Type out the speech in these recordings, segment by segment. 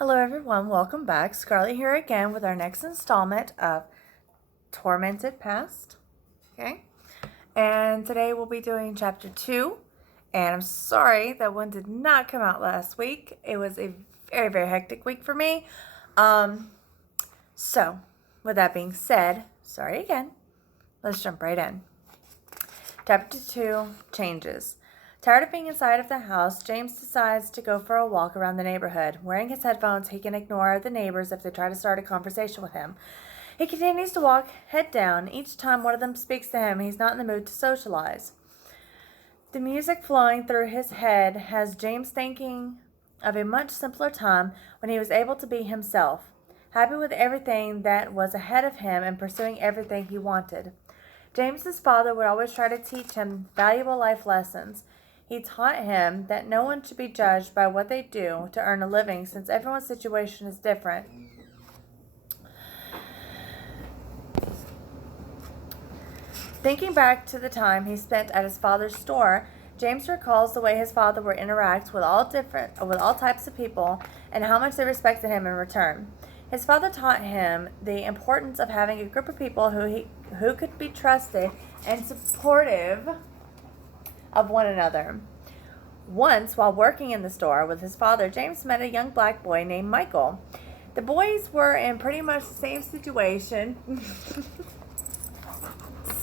Hello everyone, welcome back. Scarlett here again with our next installment of Tormented Past. Okay, and today we'll be doing chapter 2. And I'm sorry that one did not come out last week. It was a very hectic week for me. So with that being said, sorry again. Let's jump right in. Chapter 2, Changes. Tired of being inside of the house, James decides to go for a walk around the neighborhood. Wearing his headphones, he can ignore the neighbors if they try to start a conversation with him. He continues to walk, head down. Each time one of them speaks to him, he's not in the mood to socialize. The music flowing through his head has James thinking of a much simpler time when he was able to be himself, happy with everything that was ahead of him and pursuing everything he wanted. James's father would always try to teach him valuable life lessons. He taught him that no one should be judged by what they do to earn a living, since everyone's situation is different. Thinking back to the time he spent at his father's store, James recalls the way his father would interact with all types of people and how much they respected him in return. His father taught him the importance of having a group of people who could be trusted and supportive of one another. Once, while working in the store with his father, James met a young black boy named Michael. The boys were in pretty much the same situation.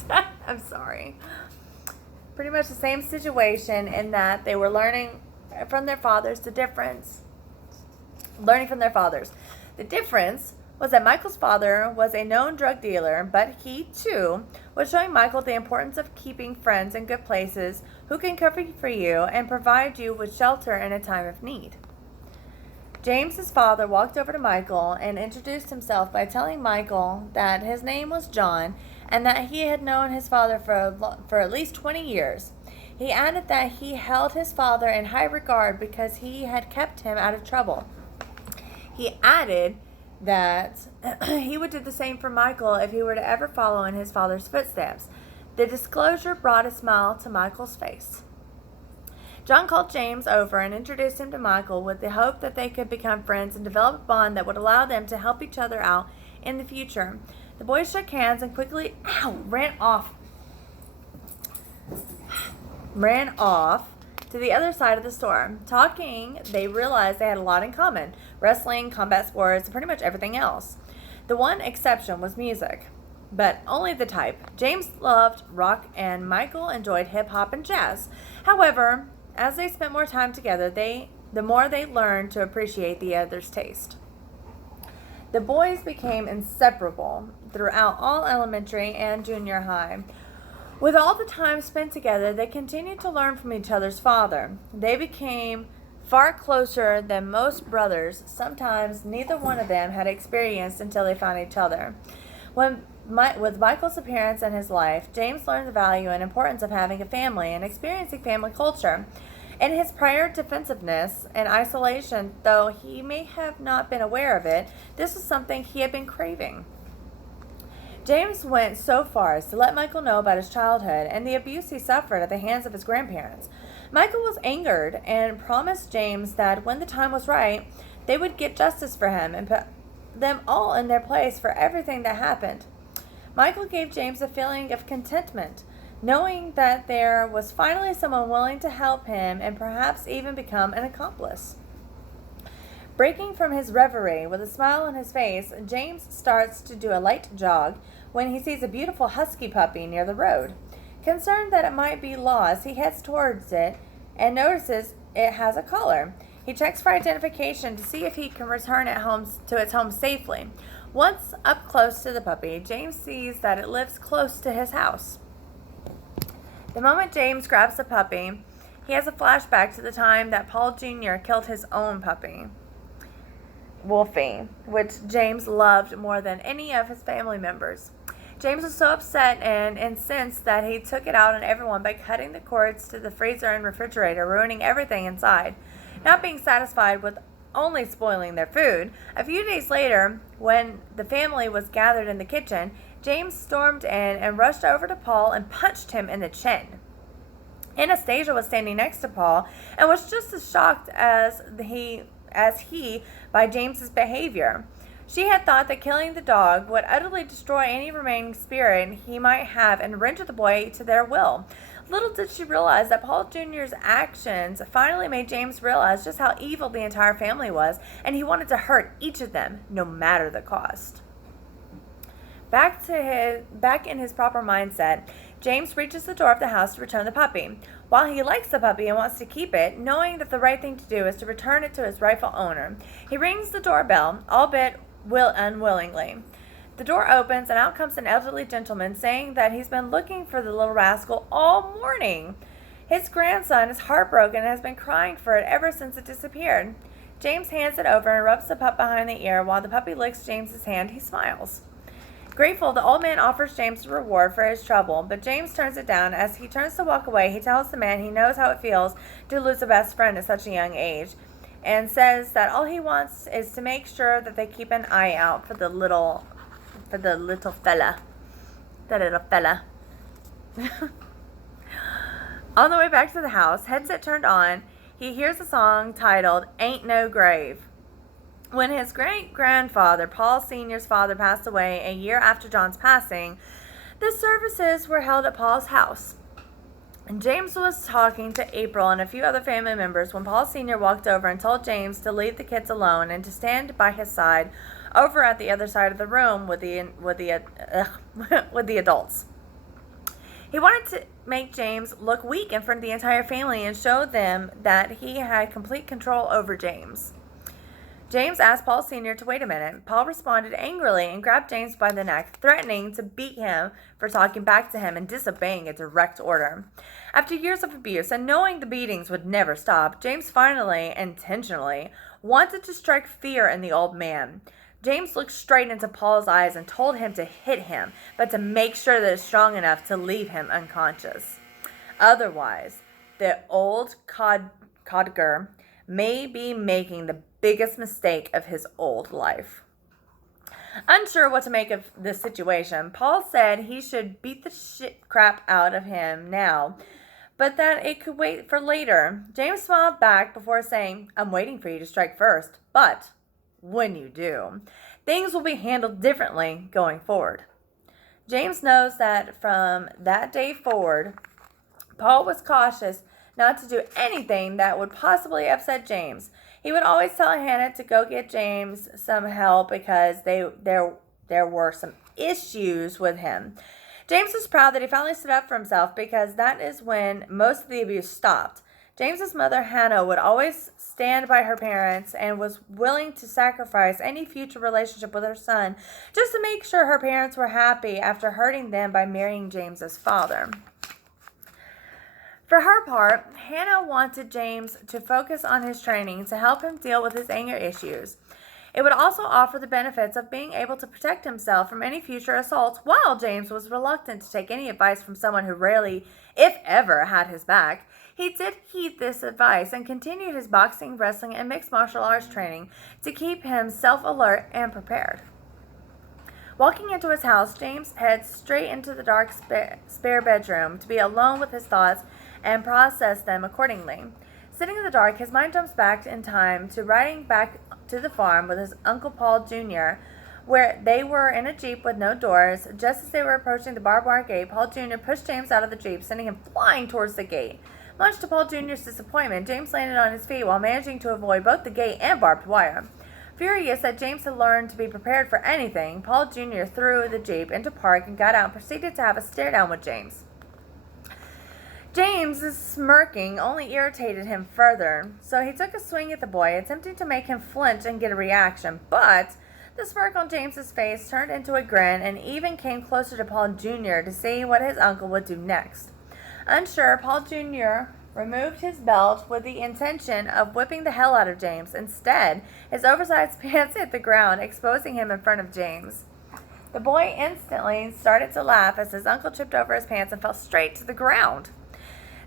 I'm sorry. Pretty much the same situation in that they were learning from their fathers the difference. Learning from their fathers. The difference was that Michael's father was a known drug dealer, but he, too, was showing Michael the importance of keeping friends in good places who can cover for you and provide you with shelter in a time of need. James's father walked over to Michael and introduced himself by telling Michael that his name was John and that he had known his father for at least 20 years. He added that he held his father in high regard because he had kept him out of trouble. He added that he would do the same for Michael if he were to ever follow in his father's footsteps. The disclosure brought a smile to Michael's face. John called James over and introduced him to Michael with the hope that they could become friends and develop a bond that would allow them to help each other out in the future. The boys shook hands and quickly ran off to the other side of the store. Talking, they realized they had a lot in common: wrestling, combat sports, and pretty much everything else. The one exception was music, but only the type. James loved rock and Michael enjoyed hip-hop and jazz. However, as they spent more time together, the more they learned to appreciate the other's taste. The boys became inseparable throughout all elementary and junior high. With all the time spent together, they continued to learn from each other's father. They became far closer than most brothers. Sometimes neither one of them had experienced until they found each other. With Michael's appearance in his life, James learned the value and importance of having a family and experiencing family culture. In his prior defensiveness and isolation, though he may have not been aware of it, this was something he had been craving. James went so far as to let Michael know about his childhood and the abuse he suffered at the hands of his grandparents. Michael was angered and promised James that when the time was right, they would get justice for him and put them all in their place for everything that happened. Michael gave James a feeling of contentment, knowing that there was finally someone willing to help him and perhaps even become an accomplice. Breaking from his reverie with a smile on his face, James starts to do a light jog when he sees a beautiful husky puppy near the road. Concerned that it might be lost, he heads towards it and notices it has a collar. He checks for identification to see if he can return it to its home safely. Once up close to the puppy, James sees that it lives close to his house. The moment James grabs the puppy, he has a flashback to the time that Paul Jr. killed his own puppy, Wolfie, which James loved more than any of his family members. James was so upset and incensed that he took it out on everyone by cutting the cords to the freezer and refrigerator, ruining everything inside. Not being satisfied with only spoiling their food, a few days later, when the family was gathered in the kitchen, James stormed in and rushed over to Paul and punched him in the chin. Anastasia was standing next to Paul and was just as shocked as by James's behavior. She had thought that killing the dog would utterly destroy any remaining spirit he might have and render the boy to their will. Little did she realize that Paul Jr.'s actions finally made James realize just how evil the entire family was, and he wanted to hurt each of them, no matter the cost. Back in his proper mindset, James reaches the door of the house to return the puppy. While he likes the puppy and wants to keep it, knowing that the right thing to do is to return it to its rightful owner, he rings the doorbell, albeit unwillingly. The door opens, and out comes an elderly gentleman saying that he's been looking for the little rascal all morning. His grandson is heartbroken and has been crying for it ever since it disappeared. James hands it over and rubs the pup behind the ear. While the puppy licks James's hand, he smiles. Grateful, the old man offers James a reward for his trouble, but James turns it down. As he turns to walk away, he tells the man he knows how it feels to lose a best friend at such a young age, and says that all he wants is to make sure that they keep an eye out for the little fella. The little fella. On the way back to the house, headset turned on, he hears a song titled Ain't No Grave. When his great-grandfather, Paul Sr.'s father, passed away a year after John's passing, the services were held at Paul's house. And James was talking to April and a few other family members when Paul Sr. walked over and told James to leave the kids alone and to stand by his side over at the other side of the room with the adults. He wanted to make James look weak in front of the entire family and show them that he had complete control over James. James asked Paul Sr. to wait a minute. Paul responded angrily and grabbed James by the neck, threatening to beat him for talking back to him and disobeying a direct order. After years of abuse and knowing the beatings would never stop, James finally, intentionally, wanted to strike fear in the old man. James looked straight into Paul's eyes and told him to hit him, but to make sure that it's strong enough to leave him unconscious. Otherwise, the old codger may be making the biggest mistake of his old life. Unsure what to make of this situation, Paul said he should beat the shit crap out of him now, but that it could wait for later. James smiled back before saying, "I'm waiting for you to strike first, but when you do, things will be handled differently going forward." James knows that from that day forward, Paul was cautious not to do anything that would possibly upset James. He would always tell Hannah to go get James some help because there were some issues with him. James was proud that he finally stood up for himself because that is when most of the abuse stopped. James's mother, Hannah, would always stand by her parents and was willing to sacrifice any future relationship with her son just to make sure her parents were happy after hurting them by marrying James's father. For her part, Hannah wanted James to focus on his training to help him deal with his anger issues. It would also offer the benefits of being able to protect himself from any future assaults, while James was reluctant to take any advice from someone who rarely, if ever, had his back. He did heed this advice and continued his boxing, wrestling, and mixed martial arts training to keep him self-alert and prepared. Walking into his house, James heads straight into the dark spare bedroom to be alone with his thoughts and process them accordingly. Sitting in the dark, his mind jumps back in time to riding back to the farm with his Uncle Paul Jr., where they were in a Jeep with no doors. Just as they were approaching the barbed wire gate, Paul Jr. pushed James out of the Jeep, sending him flying towards the gate. Much to Paul Jr.'s disappointment, James landed on his feet while managing to avoid both the gate and barbed wire. Furious that James had learned to be prepared for anything, Paul Jr. threw the Jeep into park and got out and proceeded to have a stare down with James. James's smirking only irritated him further, so he took a swing at the boy, attempting to make him flinch and get a reaction, but the smirk on James's face turned into a grin and even came closer to Paul Jr. to see what his uncle would do next. Unsure, Paul Jr. removed his belt with the intention of whipping the hell out of James. Instead, his oversized pants hit the ground, exposing him in front of James. The boy instantly started to laugh as his uncle tripped over his pants and fell straight to the ground.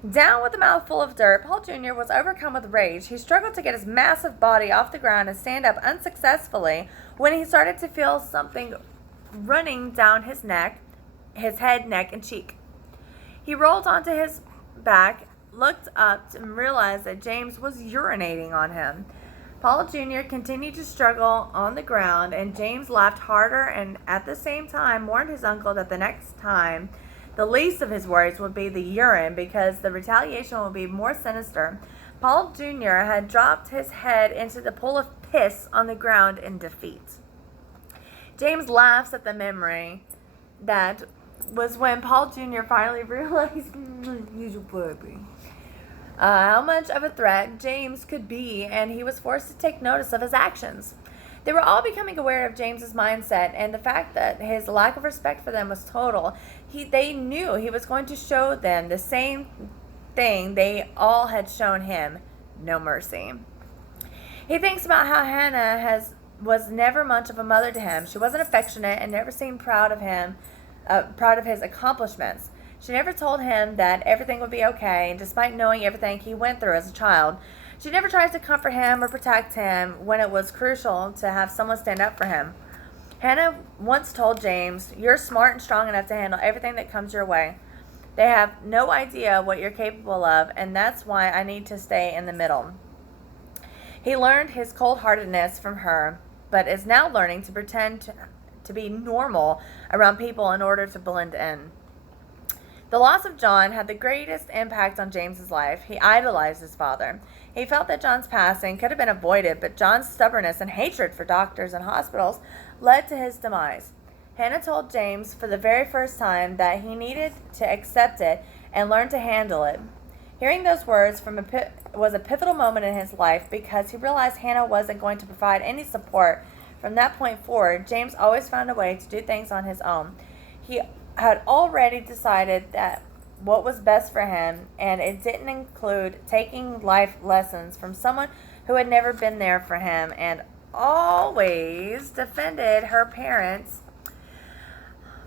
Down with a mouthful of dirt, Paul Jr. was overcome with rage. He struggled to get his massive body off the ground and stand up unsuccessfully when he started to feel something running down his neck, his head, neck, and cheek. He rolled onto his back, looked up, and realized that James was urinating on him. Paul Jr. continued to struggle on the ground, and James laughed harder and at the same time warned his uncle that the next time the least of his worries would be the urine because the retaliation would be more sinister. Paul Jr. had dropped his head into the pool of piss on the ground in defeat. James laughs at the memory. That was when Paul Jr. finally realized he's a puppy. How much of a threat James could be, and he was forced to take notice of his actions. They were all becoming aware of James's mindset and the fact that his lack of respect for them was total. They knew he was going to show them the same thing they all had shown him, no mercy. He thinks about how Hannah was never much of a mother to him. She wasn't affectionate and never seemed proud of him, proud of his accomplishments. She never told him that everything would be okay, and despite knowing everything he went through as a child, she never tries to comfort him or protect him when it was crucial to have someone stand up for him. Hannah once told James, "You're smart and strong enough to handle everything that comes your way. They have no idea what you're capable of, and that's why I need to stay in the middle." He learned his cold-heartedness from her, but is now learning to pretend to be normal around people in order to blend in. The loss of John had the greatest impact on James's life. He idolized his father. He felt that John's passing could have been avoided, but John's stubbornness and hatred for doctors and hospitals led to his demise. Hannah told James for the very first time that he needed to accept it and learn to handle it. Hearing those words was a pivotal moment in his life because he realized Hannah wasn't going to provide any support. From that point forward, James always found a way to do things on his own. He had already decided that what was best for him, and it didn't include taking life lessons from someone who had never been there for him and always defended her parents.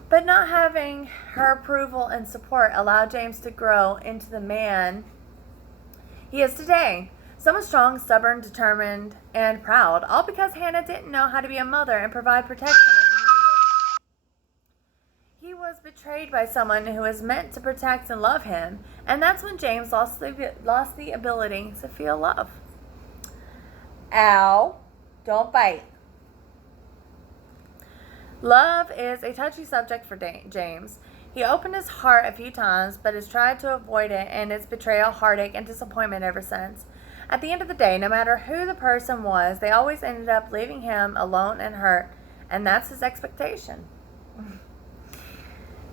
But not having her approval and support allowed James to grow into the man he is today. Someone strong, stubborn, determined, and proud, all because Hannah didn't know how to be a mother and provide protection when he needed. He was betrayed by someone who was meant to protect and love him, and that's when James lost the ability to feel love. Ow. Don't bite. Love is a touchy subject for James. He opened his heart a few times, but has tried to avoid it and its betrayal, heartache, and disappointment ever since. At the end of the day, no matter who the person was, they always ended up leaving him alone and hurt, and that's his expectation.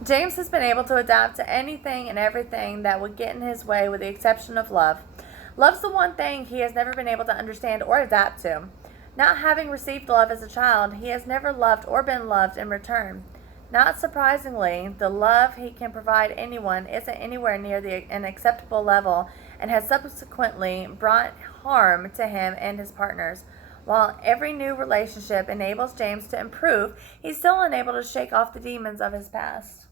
James has been able to adapt to anything and everything that would get in his way with the exception of love. Love's the one thing he has never been able to understand or adapt to. Not having received love as a child, he has never loved or been loved in return. Not surprisingly, the love he can provide anyone isn't anywhere near an acceptable level and has subsequently brought harm to him and his partners. While every new relationship enables James to improve, he's still unable to shake off the demons of his past.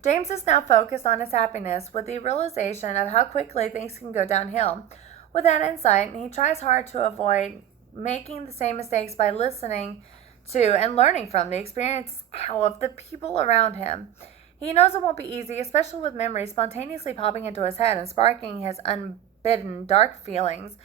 James is now focused on his happiness with the realization of how quickly things can go downhill. With that insight, he tries hard to avoid making the same mistakes by listening to and learning from the experience of the people around him. He knows it won't be easy, especially with memories spontaneously popping into his head and sparking his unbidden dark feelings.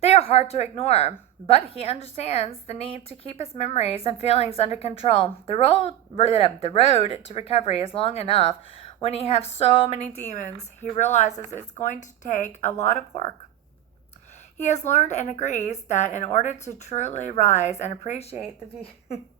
They are hard to ignore, but he understands the need to keep his memories and feelings under control. The road to recovery is long enough. When you have so many demons, he realizes it's going to take a lot of work. He has learned and agrees that in order to truly rise and appreciate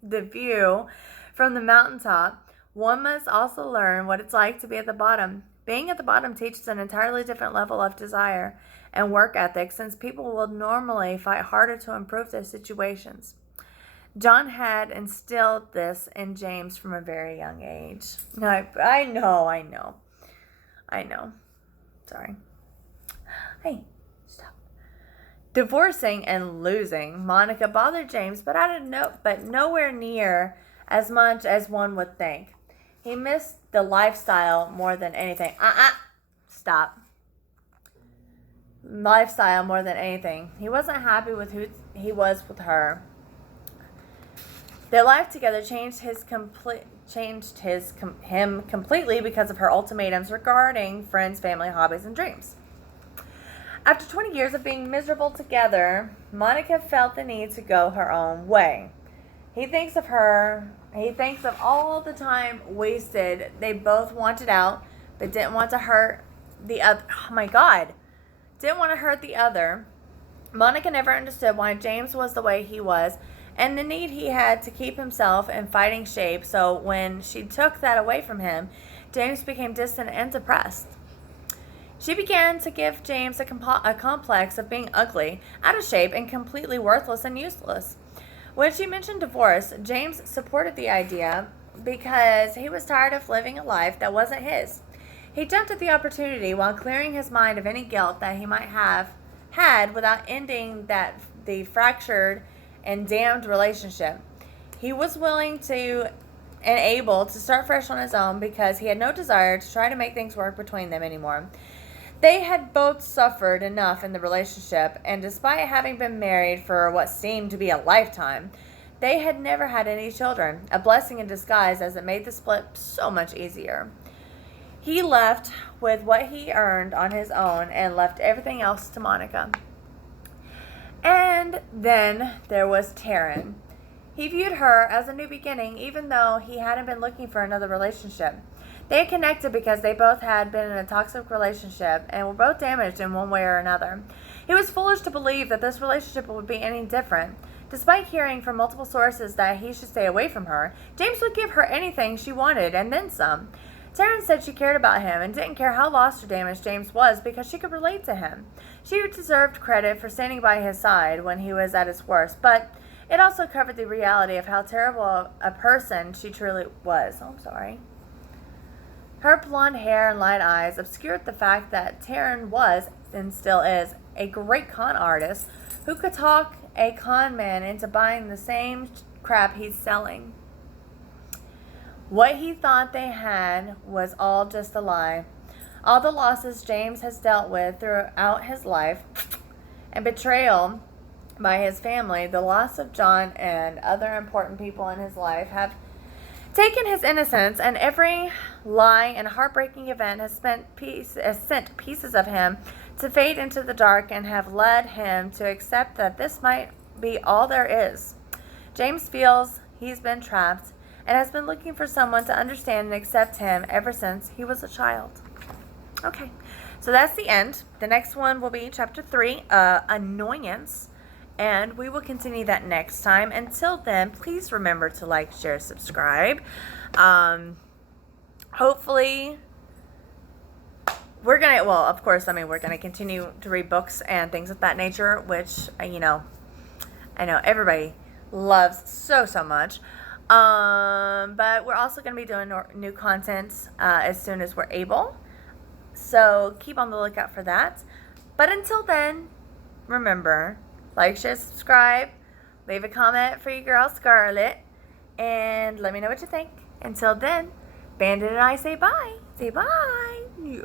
the view from the mountaintop, one must also learn what it's like to be at the bottom. Being at the bottom teaches an entirely different level of desire and work ethic, since people will normally fight harder to improve their situations. John had instilled this in James from a very young age. I know. Sorry. Hey, stop. Divorcing and losing Monica bothered James, but nowhere near as much as one would think. He missed the lifestyle more than anything. Stop. Lifestyle more than anything. He wasn't happy with who he was with her. Their life together changed him completely because of her ultimatums regarding friends, family, hobbies, and dreams. After 20 years of being miserable together, Monica felt the need to go her own way. He thinks of all the time wasted. They both wanted out, but didn't want to hurt the other. Oh my God. Didn't want to hurt the other. Monica never understood why James was the way he was and the need he had to keep himself in fighting shape. So when she took that away from him, James became distant and depressed. She began to give James a complex of being ugly, out of shape, and completely worthless and useless. When she mentioned divorce, James supported the idea because he was tired of living a life that wasn't his. He jumped at the opportunity while clearing his mind of any guilt that he might have had without ending the fractured and damned relationship. He was willing to and able to start fresh on his own because he had no desire to try to make things work between them anymore. They had both suffered enough in the relationship, and despite having been married for what seemed to be a lifetime, they had never had any children, a blessing in disguise as it made the split so much easier. He left with what he earned on his own and left everything else to Monica. And then there was Taryn. He viewed her as a new beginning, even though he hadn't been looking for another relationship. They had connected because they both had been in a toxic relationship and were both damaged in one way or another. He was foolish to believe that this relationship would be any different. Despite hearing from multiple sources that he should stay away from her, James would give her anything she wanted and then some. Taryn said she cared about him and didn't care how lost or damaged James was because she could relate to him. She deserved credit for standing by his side when he was at his worst, but it also covered the reality of how terrible a person she truly was. Oh, I'm sorry. Her blonde hair and light eyes obscured the fact that Taryn was, and still is, a great con artist who could talk a con man into buying the same crap he's selling. What he thought they had was all just a lie. All the losses James has dealt with throughout his life and betrayal by his family, the loss of John and other important people in his life have taken his innocence, and every lie and heartbreaking event has sent pieces of him to fade into the dark and have led him to accept that this might be all there is. James feels he's been trapped and has been looking for someone to understand and accept him ever since he was a child. Okay, so that's the end. The next one will be chapter 3, Annoyance. And we will continue that next time. Until then, please remember to like, share, subscribe. Hopefully, we're going to continue to read books and things of that nature, which, I know everybody loves so much. But we're also going to be doing new content as soon as we're able. So keep on the lookout for that. But until then, remember, like, share, subscribe, leave a comment for your girl Scarlett, and let me know what you think. Until then, Bandit and I say bye. Say bye. Yes.